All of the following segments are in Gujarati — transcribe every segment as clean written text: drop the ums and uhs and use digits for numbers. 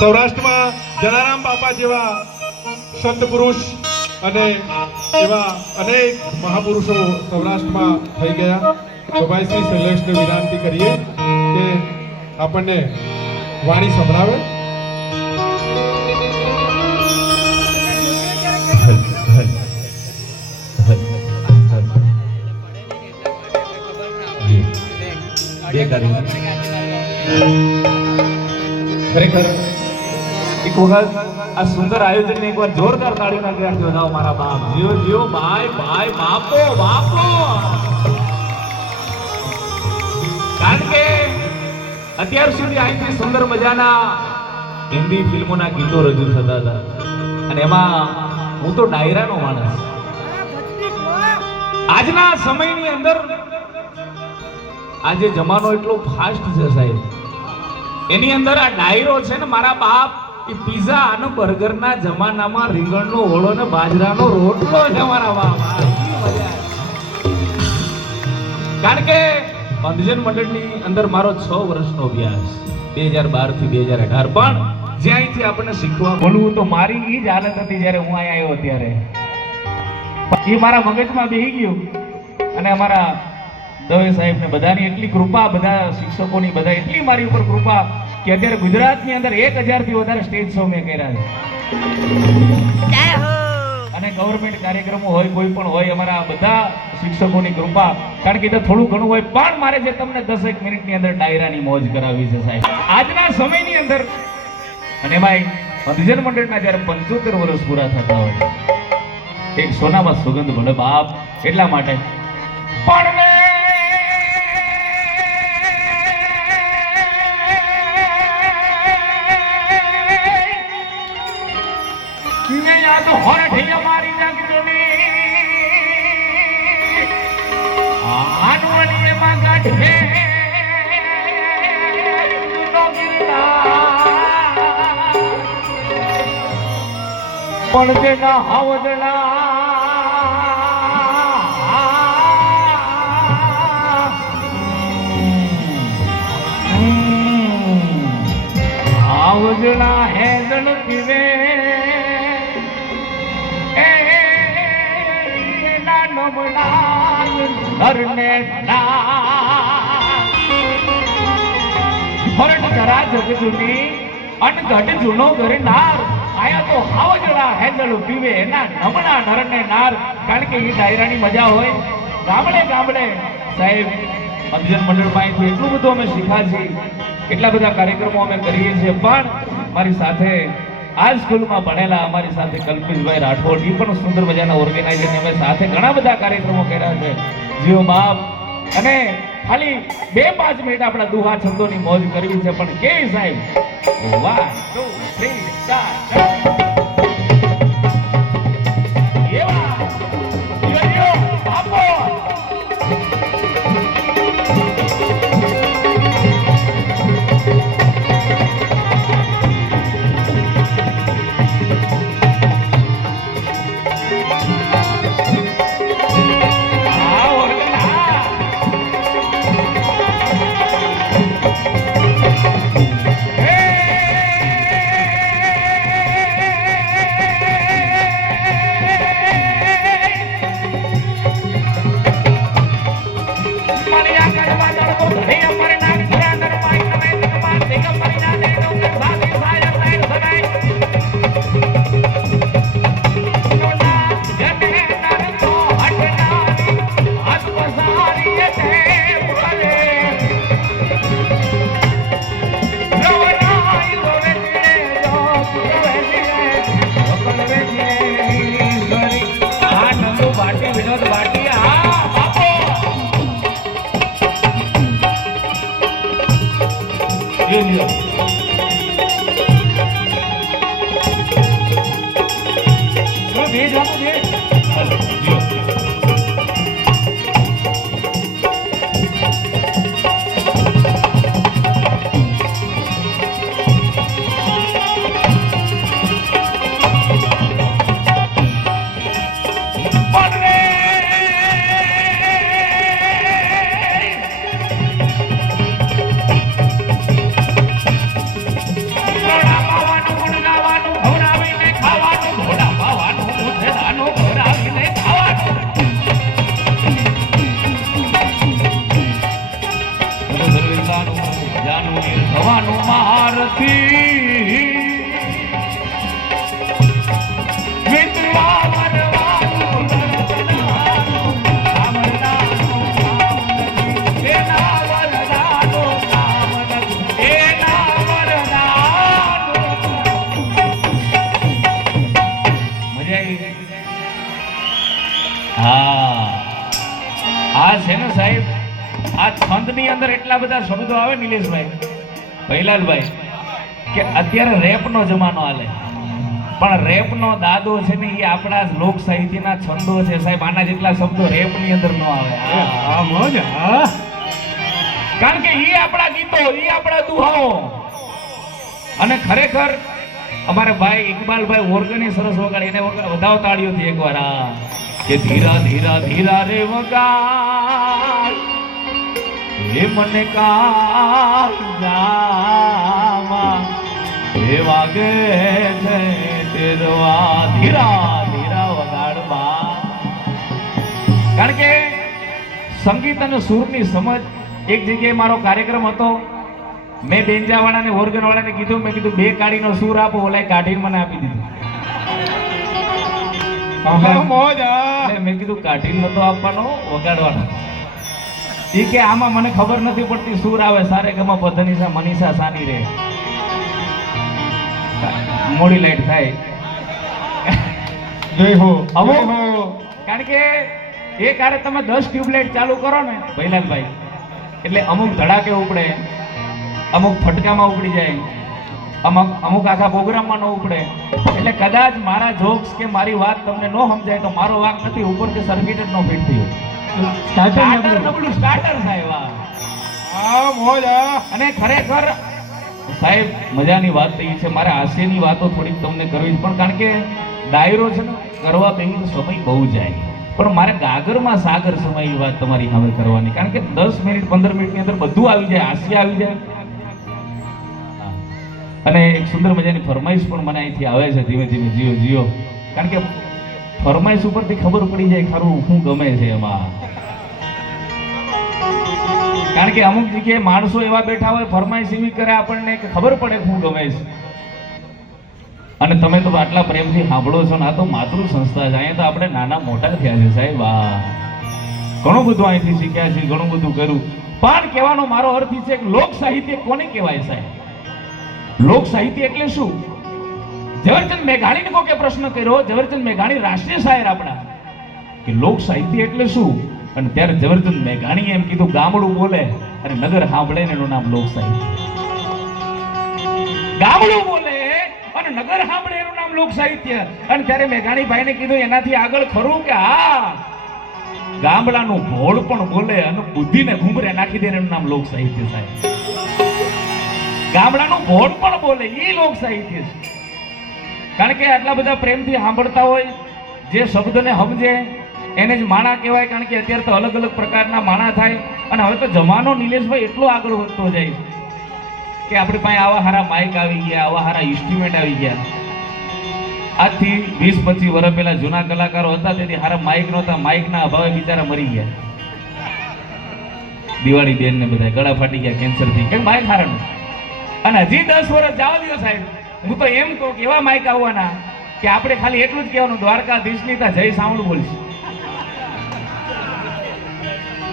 સૌરાષ્ટ્રમાં જલારામ બાપા જેવા સંત પુરુષ અને એવા અનેક મહાપુરુષો સૌરાષ્ટ્રમાં થઈ ગયા. તો ભાઈ શ્રી શૈલેષને વિનંતી કરીએ કે આપણને વાણી સંભળાવે. ખરેખર એક વખત આ સુંદર આયોજન ને એકવાર જોરદાર તાળીના ગેર જોડાઓ મારા બાપ. જીઓ જીઓ ભાઈ ભાઈ બાપો બાપો. કારણ કે અત્યાર સુધી અહીંથી સુંદર મજાના હિન્દી ફિલ્મોના ગીતો રજૂ થતા હતા અને એમાં હું તો ડાયરાનો માણસ. આજના સમયની અંદર આજે જમાનો એટલો ફાસ્ટ છે સાહેબ, એની અંદર આ ડાયરો છે ને મારા બાપ એ પીઝા અને બર્ગર ના જમાનામાં રીંગણનો ઓળો ને બાજરાનો રોટલો છે મારા બાપ. કારણ કે અંધજન મંડળની અંદર મારો 6 વર્ષનો અભ્યાસ 2012 થી 2018. પણ જે અહીંથી આપણને શીખવા બોલવું તો મારી એ જ હાલત હતી જ્યારે હું અહીંયા આવ્યો ત્યારે. એ મારા મગજમાં બેહી ગયું અને અમારા દવે સાહેબ ને બધાની એટલી કૃપા, બધા શિક્ષકોની બધા એટલી મારી ઉપર કૃપા કે અત્યારે ગુજરાતની અંદર 1000 થી વધારે સ્ટેજ શો મેં કર્યા છે. અને ગવર્મેન્ટ કાર્યક્રમો હોય, કોઈ પણ હોય, અમારા બધા શિક્ષકોની કૃપા. કારણ કે થોડું ઘણું હોય પણ મારે જે તમને 10 મિનિટની અંદર ડાયરાની મોજ કરાવી છે સાહેબ આજના સમયની અંદર. અને એમાં અંધજન મંડળના જયારે 75 વર્ષ પૂરા થતા હોય એક સોનામાં સુગંધ ભલે બાપ. એટલા માટે પણ તો હોરઠિયા મારી નગરની આનવણીએ માં ગાઢે પણ તેના હાવદલા હાવદલા હેદળ પીવે અનગઢ જૂનો ગરનાર આયા તો હાવજડા હેજળું પીવે એના નમણા નરને નાર. કારણ કે એ ડાયરાની મજા હોય. ગામડે ગામડે સાહેબ અંધજન મંડળમાંથી એટલું બધું અમે શીખ્યા છીએ, એટલા બધા કાર્યક્રમો અમે કરીએ છીએ. પણ મારી સાથે આ સ્કૂલમાં ભણેલા અમારી સાથે કલ્પેશભાઈ રાઠોડ, એ પણ સુંદર મજાના ઓર્ગેનાઇઝર, અમે સાથે ઘણા બધા કાર્યક્રમો કર્યા છે. જીઓ બાપ. અને ખાલી 2-5 મિનિટ આપણા દુહા છંદોની મોજ કરવી છે. પણ કેવી સાહેબ 1 2 3 4 નથી મિત્રા વરવાનું નરતનાનું કામનાનું એના વરદાનું કામ નથી એના વરદાનું મજા આવી હા આ છે ને સાહેબ આ છંદની અંદર એટલા બધા શબ્દો આવે નિલેશભાઈ ભૈલાલભાઈ કે અત્યારે રેપનો જમાનો હાલે પણ રેપનો દાદો છે ને એ આપણા લોક સાહિત્યના છંદો છે સાહેબ આના જેટલા શબ્દો રેપની અંદર ન આવે આ મોજ હા કારણ કે એ આપણા ગીતો એ આપણા દુહાઓ અને ખરેખર અમારે ભાઈ ઇકબાલભાઈ ઓર્ગની સરસ વગાડી એને વધાવો તાળીઓથી એકવાર આ કે ધીરા ધીરા ધીરા રે વગાડ હે મને કાળજામાં હે વાગે છે તેરવા ધીરા ધીરા વગાડવા કારણ કે સંગીત અને સૂરની સમજ એક જગ્યાએ મારો કાર્યક્રમ હતો મેં બેંજાવાળાને ઓર્ગનવાળાને કીધું મેં કીધું બે કાઢીનો સૂર આપો ઓલાએ કાઢીને મને આપી દીધું મોજ હા એટલે મેં કીધું કાઢીને નતો આપવાનો વગાડવાનો એ કે આમાં મને ખબર નથી પડતી સૂર આવે સારે ગમાં પધનીસા મનીષા સાની રે મોડી લાઈટ થાય જય હો અમુક જય હો કારણ કે એ કારે તમે 10 ટ્યુબલાઇટ ચાલુ કરો ને ભૈલાલભાઈ એટલે અમુક ધડાકે ઉપડે અમુક ફટકામાં ઉપડી જાય અમુક આખા પ્રોગ્રામમાં ન ઉપડે એટલે કદાચ મારા જોક્સ કે મારી વાત તમને ન સમજાય તો મારો વાક નથી ઉપરથી સર્કિટ જ ન ફિટ થયું સ્ટાર્ટર નબળું સ્ટાર્ટર સાહેબ આ મોજ હા અને ખરેખર સાહેબ મજાની વાત થઈ છે મારે હાસ્યની વાતો થોડીક તમને કરવી છે પણ કારણ કે ડાયરો છે ને કરવા બેહી તો સમય બહુ જાય પણ મારે ગાગરમાં સાગર સમય એ વાત તમારી સામે કરવાની કારણ કે 10 મિનિટ 15 મિનિટની અંદર બધું આવી જાય હાસ્ય આવી જાય અને એક સુંદર મજાની ફરમાઈશ પણ મને અહીંથી આવે છે ધીમે ધીમે જીઓ જીઓ કારણ કે ફરમાઈશ ઉપરથી ખબર પડી જાય ખરું શું ગમે છે એમાં કારણ કે અમુક જગ્યાએ માણસો એવા બેઠા હોય ફરમાઈશ એવી કરે આપણને કે ખબર પડે શું ગમે છે અને તમે તો આટલા પ્રેમથી સાંભળો છો ને આ તો માતૃ સંસ્થા છે અહીંયા તો આપણે નાના મોટા થયા છે સાહેબ આ ઘણું બધું અહીંથી શીખ્યા છે ઘણું બધું કર્યું પણ કહેવાનો મારો અર્થ એ છે કે લોક સાહિત્ય કોને કહેવાય સાહેબ લોક સાહિત્ય એટલે શું ઝવેરચંદ મેઘાણીને કોકે પ્રશ્ન કર્યો ઝવેરચંદ મેઘાણી રાષ્ટ્રીય શાયર આપણા કે લોક સાહિત્ય એટલે શું અને ત્યારે ઝવેરચંદ મેઘાણીએ એમ કીધું ગામડું બોલે અને નગર સાંભળે ને એનું નામ લોક સાહિત્ય ગામડું બોલે અને નગર સાંભળે એનું નામ લોક સાહિત્ય અને ત્યારે મેઘાણી ભાઈને કીધું એનાથી આગળ ખરું કે હા ગામડાનું ભોળ પણ બોલે અને બુદ્ધિને ઘૂંઘરે નાખી દે એનું નામ લોક સાહિત્ય સાહેબ ગામડાનું ભોળ પણ બોલે એ લોક સાહિત્ય છે કારણ કે આટલા બધા પ્રેમથી સાંભળતા હોય જે શબ્દને સમજે એને જ માણા કહેવાય કારણ કે અત્યારે તો અલગ અલગ પ્રકારના માણા થાય અને હવે તો જમાનો નિલેશભાઈ એટલો આગળ વધતો જાય કે આપણી પાસે આવા હારા માઇક આવી ગયા આવા હારા ઇન્સ્ટ્રુમેન્ટ આવી ગયા આજથી 20-25 વર્ષ પહેલા જૂના કલાકારો હતા તેથી હારા માઇક નહોતા માઇકના અભાવે બિચારા મરી ગયા દિવાળી બેન ને બધા ગળા ફાટી ગયા કેન્સરથી કેમ માઇક હારાનું અને હજી 10 વર્ષ જવા દો સાહેબ હું તો એમ કહું કે એવા માઇક આવવાના કે આપણે ખાલી એટલું જ કહેવાનું દ્વારકાધીશની તા જય સાઉન્ડ બોલશે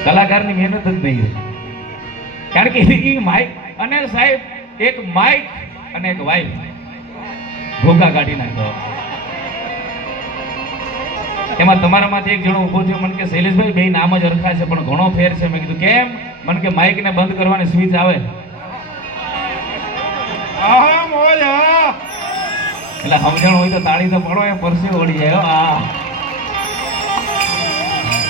કલાકારની મહેનત જ નહીં કારણ કે એ માઇક અને સાહેબ એક માઇક અને એક વાઇફ ભોગા કાઢી નાખો એમાં તમારામાંથી એક જણો ઊભો થયો મને કે શૈલેષભાઈ બે નામ જ અરખા છે પણ ઘણો ફેર છે મેં કીધું કેમ મને કે માઇક ને બંધ કરવાની સ્વિચ આવે આહા મોજ હા એટલે સમજણ હોય તો તાળી તો પડો એ પરસેવો વળી જાય હો આ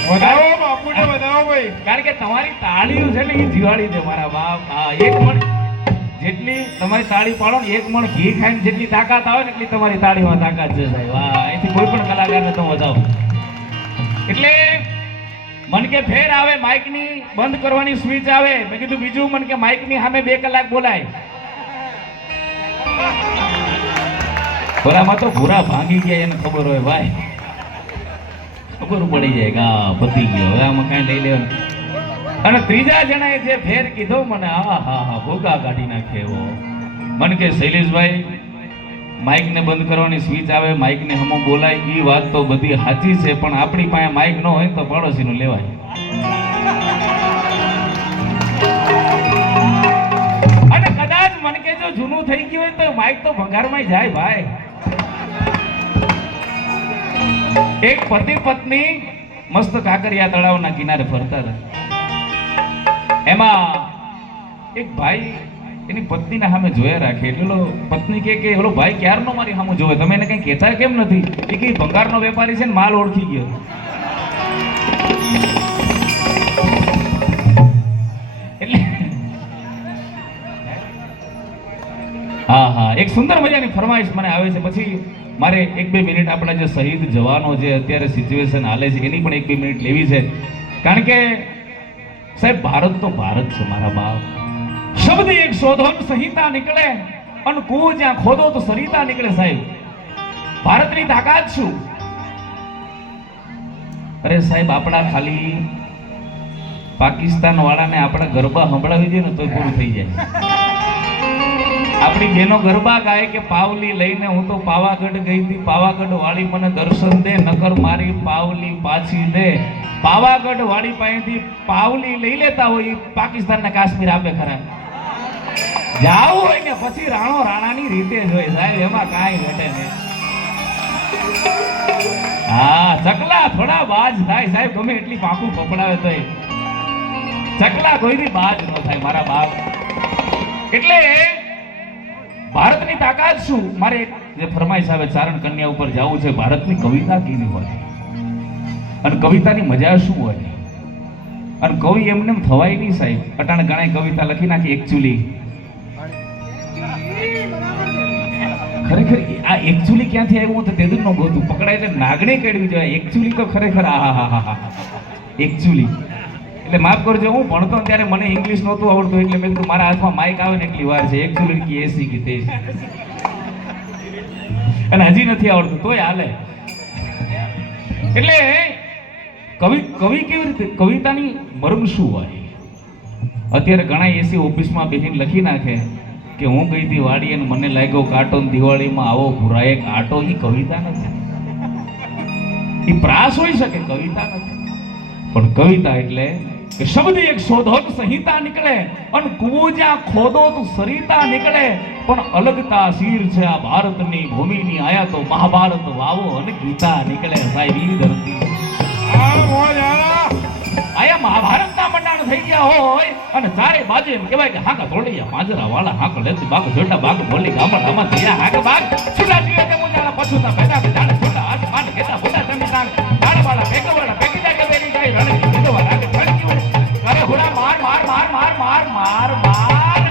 વધાવો બાપુને વધાવો ભાઈ કારણ કે તમારી તાળીઓ છે ને એ જીવાડી દે મારા બાપ હા એક મણ જેટલી તમારી તાળી પાડો ને એક મણ ઘી ખાઈને જેટલી તાકાત આવે ને એટલી તમારી તાળીમાં તાકાત છે સાહેબ વાહ અહીંથી કોઈ પણ કલાકારને તમે વધાવો એટલે મન કે ફેર આવે માઇકની બંધ કરવાની સ્વિચ આવે મેં કીધું બીજું મન કે માઇકની સામે 2 કલાક બોલાય ભૂરામાં તો ભૂરા ભાંગી ગયા એને ખબર હોય ભાઈ ખબર પડી જાય કે આ પતી ગયો હવે આમાં કાંઈ લઈ લેવાનું અને ત્રીજા જણાએ જે ફેર કીધો મને હા હા હા ભોગા કાઢી નાખે એવો મને કે શૈલેષભાઈ માઇક ને બંધ કરવાની સ્વિચ આવે, માઇક ને હમો બોલાય, એ વાત તો બધી સાચી છે, પણ આપણી પાસે માઇક ન હોય તો પડોશીનું લેવાય. અને કદાચ મને કે જો જૂનું થઈ ગયું હોય તો માઇક તો ભંગારમાં જાય ભાઈ. એક પતિ પત્ની મસ્ત કાંકરિયા તળાવના કિનારે ફરતા હતા. એમાં એક ભાઈ એની પત્નીના સામે જોયા રાખે એટલે પત્ની કે ઓલો ભાઈ ક્યારનો મારી સામે જોવે, તમે એને કઈ કહેતા કેમ નથી? એ કે ભંગારનો વેપારી છે ને, માલ ઓળખી ગયો. એટલે હા, એક સુંદર મજાની ફરમાઈશ મને આવે છે. પછી મારે 1-2 મિનિટ આપણા જે શહીદ જવાનો જે અત્યારે સિચ્યુએશન હાલે છે એની પણ 1-2 મિનિટ લેવી છે. કારણ કે સાહેબ ભારત તો ભારત છે મારા બાપ. શબ્દ એક શોધો સંહિતા નીકળે અને કૂવો જ્યાં ખોદો તો સરિતા નીકળે. સાહેબ ભારતની તાકાત શું? અરે સાહેબ આપણા ખાલી પાકિસ્તાન વાળાને આપણા ગરબા સંભળાવી દે ને તો પૂરું થઈ જાય. આપણી બેનો ગરબા ગાય કે પાવલી લઈને હું તો પાવાગઢ ગઈ હતી, પાવાગઢ વાળી મને દર્શન દે, નકર મારી પાવલી પાછી દે. પાવાગઢ વાળી પાસેથી પાવલી લઈ લેતા હોય પાકિસ્તાનને કાશ્મીર આપે ખરા. જાવું હોય ને પછી રાણો રાણાની રીતે જ હોય સાહેબ, એમાં કાંઈ ઘટે નહીં. હા, ચકલા થોડા બાજ થાય સાહેબ, ગમે એટલી પાંખું પકડાવે તો ચકલા કોઈથી બાજ ન થાય મારા બાપ. એટલે ભારતની તાકાત શું? મારે જે ફરમાઈશ આવે ચારણ કન્યા ઉપર જવું છે. ભારતની કવિતા કેવી હોય અને કવિતાની મજા શું હોય? અને કવિ એમને થવાય નહીં સાહેબ. અટાણે ઘણા કવિતા લખી નાખી. એકચ્યુઅલી ખરેખર આ એકચ્યુઅલી ક્યાંથી આવ્યું તો તેદું ન ગોતું પકડાય એટલે નાગણી કાઢવી જોઈએ. એકચ્યુઅલી તો ખરેખર એકચ્યુઅલી એટલે માફ કરજો, હું ભણતો ત્યારે મને ઇંગ્લિશ નહોતું આવડતું એટલે મેં કીધું મારા હાથમાં માઇક આવે ને એટલી વાર છે. એકચ્યુઅલી કી એસી કી તે અને હજી નથી આવડતું તોય હાલે. એટલે કવિ કેવી રીતે, કવિતાની મર્મ શું હોય? અત્યારે ઘણા એસી ઓફિસમાં બેસીને લખી નાખે કે હું ગઈ હતી વાડી અને મને લાગ્યો કાંટો, દિવાળીમાં આવો ભૂરાય આટો. એ કવિતા નથી, એ પ્રાસ હોઈ શકે, કવિતા નથી. પણ કવિતા એટલે કે શબ્દ એક શોધો તો સંહિતા નીકળે અને કૂવો જ્યાં ખોદો તો સરિતા નીકળે. પણ અલગતા શીર છે આ ભારતની ભૂમિની, આયા તો મહાભારત વાવો અને ગીતા નીકળે. સાહેબ ઈ ધરતી આયા મહાભારતના મંડાણ થઈ ગયા હોય અને ચારે બાજુ એમ કહેવાય કે હાકા ધોળિયા પાંજરા વાળા હાક લેતી બાગ જોટા બાગ બોલી ગામડામાં થયા હાક બાગ સુડા જીવે તે મુજાળા પછુતા ભેગા જાણે છોટા આજ પાન કેતા ફોટા તમે સાંગ ડાળવાળા ભેગવાળા ભેગી જાય કે બેરી જાય રણકી વિધવા રાગે ફળક્યું કરે હુડા માર માર માર માર માર માર માર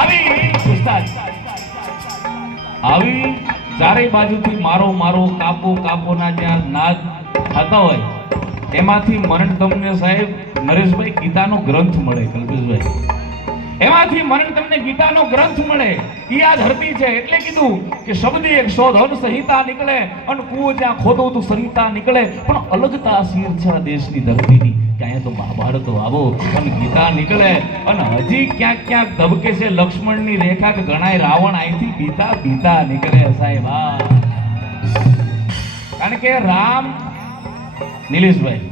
આવી ઉસ્તાદ આવી ચારે બાજુથી મારો મારો કાપો કાપોના જ્યાં નાદ થતા હોય એમાંથી મરણ તમને સાહેબ નરેશભાઈ ગીતાનો ગ્રંથ મળે. કલ્પેશભાઈ એમાંથી મરણ તમને ગીતાનો ગ્રંથ મળે. ઈ આ ધરતી છે એટલે કીધું કે શબ્દ એક શોધો સંહિતા નીકળે અને કૂવો જ્યાં ખોદો તો સરિતા નીકળે. પણ અલગતા શીર છે આ દેશની ધરતીની કે અહીંયા તો મહાભારત આવો અને ગીતા નીકળે. અને હજી ક્યાંક ક્યાંક ધબકે છે લક્ષ્મણની રેખા કે ગણાય રાવણ અહીંથી બીતા બીતા નીકળે સાહેબ. કારણ કે રામ નિલેશભાઈ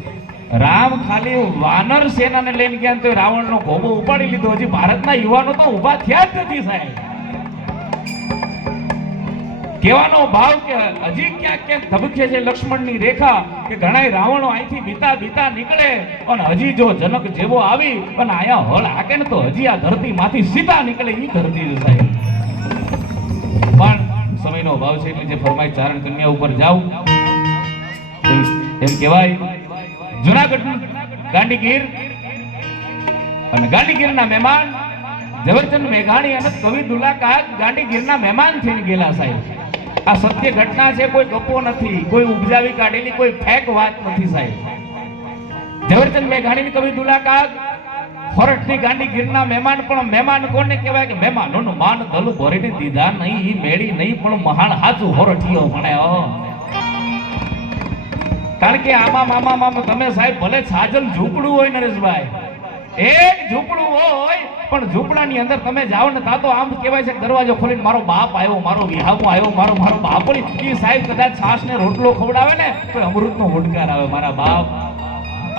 રામ ખાલી વાનર સેનાને લઈને ગયા તો રાવણનો ઘોબો ઉપાડી લીધો. હજી ભારતના યુવાનો તો ઊભા થયા જ નથી સાહેબ. કહેવાનો ભાવ કે હજી ક્યાંક ક્યાંક ધબકે છે લક્ષ્મણની રેખા કે ઘણાય રાવણો અહીંથી બીતા બીતા નીકળે. અને હજી જો જનક જેવો આવી અને આયા હળ હાકે ને તો હજી આ ધરતી માંથી સીતા નીકળે. એ ધરતી છે સાહેબ. પણ સમયનો અભાવ છે એટલે જે ફરમાય ચારણ કન્યા ઉપર જાવ એમ કહેવાય. જુનાગઢ ગાંડીગીર અને ગાંડીગીરના મહેમાન ઝવેરચંદ મેઘાણી અને કવિ દુલ્લા કાગ ગાંડીગીરના મહેમાન થઈને ગયેલા સાહેબ. આ સત્ય ઘટના છે, કોઈ ગપ્પો નથી, કોઈ ઉપજાવી કાઢેલી કોઈ ફેક વાત નથી સાહેબ. ઝવેરચંદ મેઘાણી કવિ દુલ્લા કાગ હોરઠની ગાંડીગીરના મહેમાન. પણ મહેમાન કોને કહેવાય કે મહેમાનોનું માન દલ ભરીને દીધા નહીં, ઈ મેળી નહીં પણ મહાન હાચું હોરઠીઓ ભણે. કારણ કે આમાં મામા તમે સાહેબ ભલે છાજલ ઝૂંપડું હોય નરેશભાઈ એક ઝૂંપડું હોય પણ ઝૂંપડાની અંદર તમે જાઓ ને તા તો આમ કહેવાય છે કે દરવાજો ખોલીને મારો બાપ આવ્યો, મારો વિહામો આવ્યો, મારો બાપડી. એ સાહેબ કદાચ છાશ ને રોટલો ખવડાવે ને તો અમૃતનો હુડકાર આવે મારા બાપ.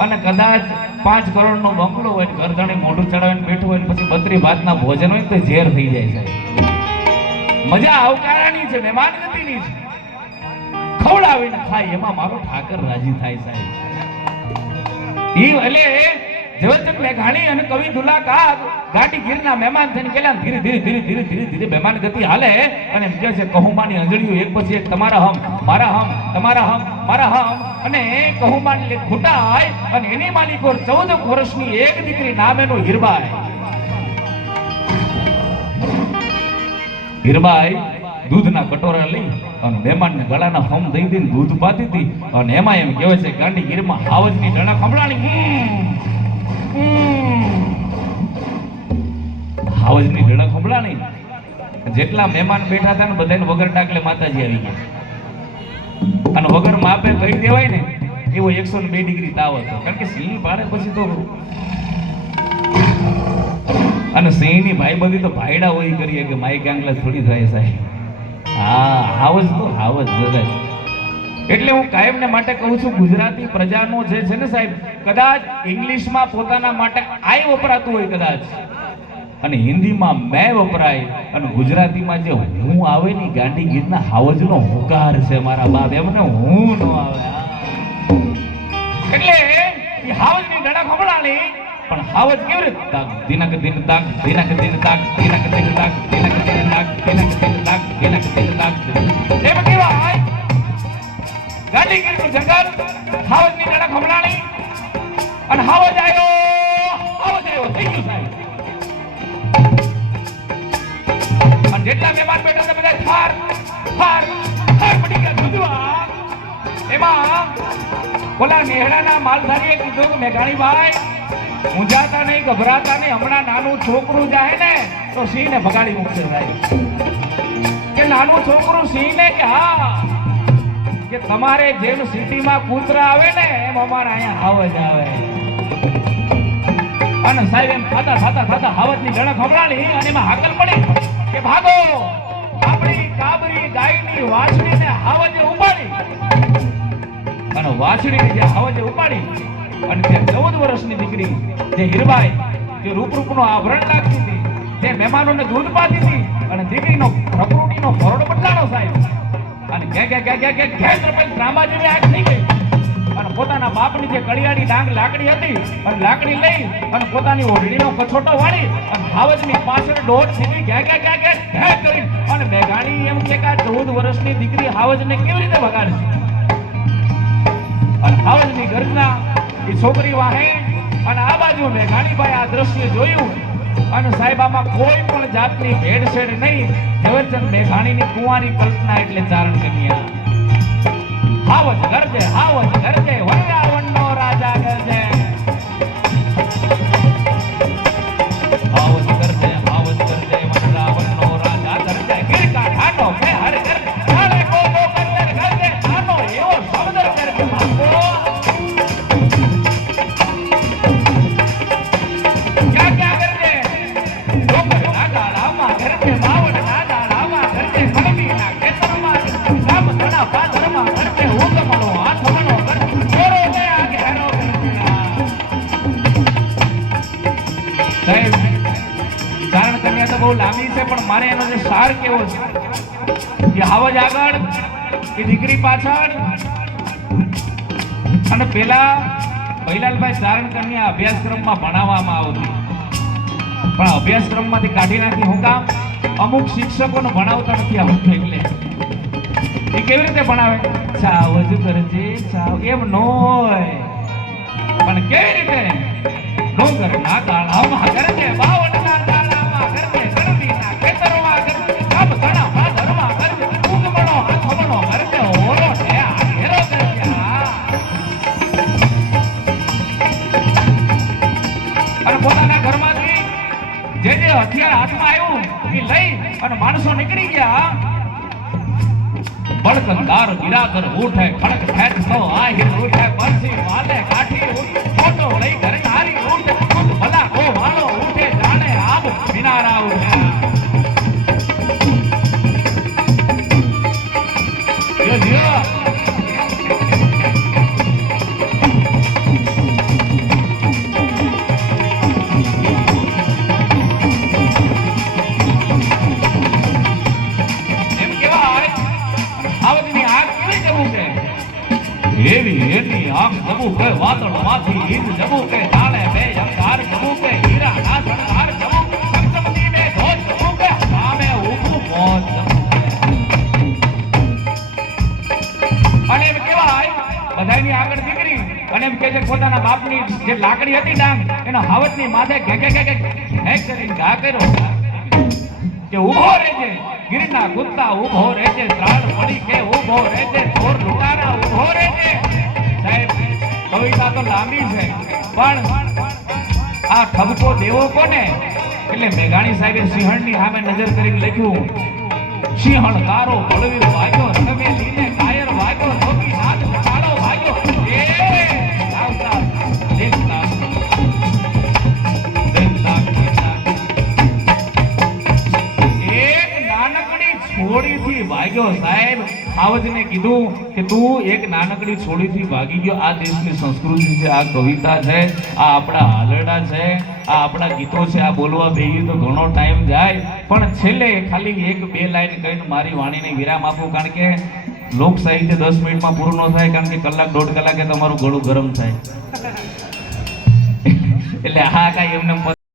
અને કદાચ 5 કરોડનો બંગલો હોય, ઘરધણી મોઢું ચડાવીને બેઠું હોય, પછી 32 ભાતના ભોજન હોય તો ઝેર થઈ જાય છે. મજા આવકારાની છે, મહેમાન ગતિની છે. ખવડાવીને ખાય એમાં મારો ઠાકર રાજી થાય સાહેબ. ઈ એટલે ઝવેરચંદ મેઘાણી અને કવિ દુલા કાગ ગાડી ગીરના મહેમાન થઈને ગયેલા. ધીરે ધીરે મહેમાન ગતિ હાલે અને એમ કહે છે કહુમાની અંજળીઓ એક પછી એક, તમારા હમ મારા હમ, તમારા હમ મારા હમ. અને કહુમાની ઘૂંટાય અને એની માલિકો 14 વર્ષની એક દીકરી નામ એનું હીરબાઈ. હીરબાઈ દૂધના કટોરા લઈ અને મહેમાનને ગળાના હમ દઈ દઈને દૂધ પાતી હતી. અને એમાં એમ કહેવાય છે ગાંડી ગીરમાં હાવજની ડણા ખંભળાણી. હાવજની ડણા ખંભળાણી. જેટલા મહેમાન બેઠા હતા ને બધાને વગર ડાકલે માતાજી આવી ગયા. અને વગર માપે કહી દેવાય ને એવો 102 ડિગ્રી તાવ હતો. કારણ કે સિંહ પાડે પછી તો અને સિંહની ભાઈબંધી તો ભાઈડા હોય કરીએ કે માઈ કાંગલા થોડી થાય સાહેબ. હા, હાવજ તો હાવજ જરા. એટલે હું કાયમને માટે કહું છું ગુજરાતી પ્રજાનો જે છે ને સાહેબ, કદાચ ઇંગ્લિશમાં પોતાના માટે આઈ વપરાતું હોય કદાચ, અને હિન્દીમાં મેં વપરાય, અને ગુજરાતીમાં જે હું આવે ને ગાંડી ગીરના હાવજનો હુંકાર છે મારા બાપ. એમને હું ન આવે. એટલે એ હાવજની ડણા ખંભળાણી. પણ હાવજ કેવી રીતે તાક દિનક દિન તાક દિનક દિન તાક દિનક દિન તાક દિનક દિન તાક દિનક દિન તાક દિનક દિન તાક. એમ કહેવાય ગાંધીગીરનું જંગલ, હાવજની ડણા ખંભળાણી અને હાવજ આવ્યો થઈ ગયું સાહેબ. અને જેટલા મહેમાન બેઠા હતા બધા થાર પડી ગયા ધૂધવા. એમાં ઓલા નેહડાના માલધારીએ કીધું કે મેઘાણીભાઈ ઊંઝાતા નહીં, ગભરાતા નહીં. હમણાં નાનું છોકરું જાય ને તો સિંહને ભગાડી મૂકશે સાહેબ. કે નાનું છોકરું સિંહને કે હા કે તમારે જેમ સિટીમાં કૂતરા આવે ને એમ અમારા અહીંયા હાવજ આવે. અને સાહેબ એમ થાતા હાવજની ડણા ખંભળાણી અને એમાં હાકલ પડી કે ભાગો. આપણી કાબરી ગાયની વાછડીને હાવજે ઉપાડી. અને વાછડીને જે હાવજે ઉપાડી અને તે 14 વર્ષની દીકરી જે હીરબાઈ, જે રૂપરૂપનો આભરણ લાગતી હતી, જે મહેમાનોને દૂધ પાતી હતી, અને દીકરીનો પ્રકૃતિનો ભરડો બદલાણો સાહેબ. અને ગેસ રૂપિયા ત્રાંબા જેવી આંખ થઈ ગઈ. અને પોતાના બાપની જે કડિયાળી ડાંગ લાકડી હતી અને લાકડી લઈ અને પોતાની ઓઢણીનો કછોટો વાળી અને હાવજની પાછળ દોઢ સીધી ઘે કરી. અને મેઘાણી એમ કે 14 વર્ષની દીકરી હાવજને કેવી રીતે બગાડશે. અને હાવજની ગર્જના એ છોકરી વાહે. અને આ બાજુ મેઘાણીભાઈ આ દ્રશ્ય જોયું અને સાહેબ આમાં કોઈ પણ જાતની ભેળસેળ નહીં. ઝવેરચંદ મેઘાણીની કુંવારી કલ્પના એટલે ચારણ કન્યા. હાવજ ગરજે વનરાવણનો રાજા ગરજે. હાવજ ગરજે વનરાવણનો રાજા ગરજે. ગીરકાંઠાનો મેં હર ગરજે ચાલે કોનો કંદર ગરજે. આનો એવો સમદર ગરજે બાપો. બહુ લાંબી છે પણ મારે એનો જે સાર કેવો છે કે હાવજ આગળ એ દીકરી પાછળ. અને પેલા ભૈલાલભાઈ ચારણ કન્યા અભ્યાસક્રમમાં ભણાવવામાં આવતી, પણ અભ્યાસક્રમમાંથી કાઢી નાખી. હું કામ? અમુક શિક્ષકોને ભણાવતા નથી આવડતું. એટલે એ કેવી રીતે ભણાવે? ચાવજ કરજે ચાવ એમ નો હોય, પણ કેવી રીતે? ડોંગરના ગાળામાં કરજે, બાવળના ગાળામાં કરજે, ગરમીના ખેતરોમાં કરજે, કામ ઘણા ઘરમાં કરજે, ઊંઘમણો હાથમણો કરજે, ઓરો છે આ ઘેરો કરજે. અને પોતાના ઘરમાંથી જે હથિયાર હાથમાં આવ્યું એ લઈ અને માણસો નીકળી ગયા. બળકંદાર બિરાદર ઉઠે, ખડક ખેંચ સો આહિર ઉઠે, બરસી વાલે કાઠી ઉઠે, ફોટો લઈ ઘરે હારી ઉઠે, ખુદ ભલા વાળો ઉઠે જાણે આબ કિનારા ઉઠ્યા એમ કેવાય આવતની આંખ કેવી જવું કે એવી એની આંખ જવું કે વાતળ માંથી ઈદ જવું કે જાણે બે અંધાર જવું કે હીરા ના સંધાર જવું સમસમતી મે ધોત જવું કે સામે ઊભું મોત અને એમ કેવાય બધાયની આગળ દીકરી અને એમ કે છે પોતાના બાપની જે લાકડી હતી ડાંગ એનો હાવતની માથે ઘે ઘે ઘે ઘે કરીને ઘા કર્યો કે ઊભો રહેજે ગિરના કુત્તા ઊભો રહેજે ત્રાળ પડી કે ઊભો રહેજે ચોર લુટારા ઊભો રહેજે સાહેબ કવિતા તો લાંબી છે પણ આ ઠપકો દેવો કોને એટલે મેઘાણી સાહેબે સિંહણની સામે નજર કરીને લખ્યું સિંહણ તારો બળવીર વાગ્યો રમેલી ને કાયર વાગ્યો ધોબી નાથ કાળો વાગ્યો એ આવતા એક લાખ એક નાનકડી છોડીથી ભાગ્યો સાહેબ આવજને કીધું કે તું એક નાનકડી છોડીથી ભાગી ગયો આ દેશની સંસ્કૃતિ છે આ કવિતા છે આ આપણા હાલરડા છે આ આપણા ગીતો છે આ બોલવા બેહીએ તો ઘણો ટાઈમ જાય પણ છેલ્લે ખાલી એક બે લાઈન કહીને મારી વાણીને વિરામ આપું કારણ કે લોક સાહિત્ય 10 મિનિટમાં પૂરું ન થાય કારણ કે કલાક દોઢ કલાકે તમારું ગળું ગરમ થાય એટલે આ કાંઈ એમને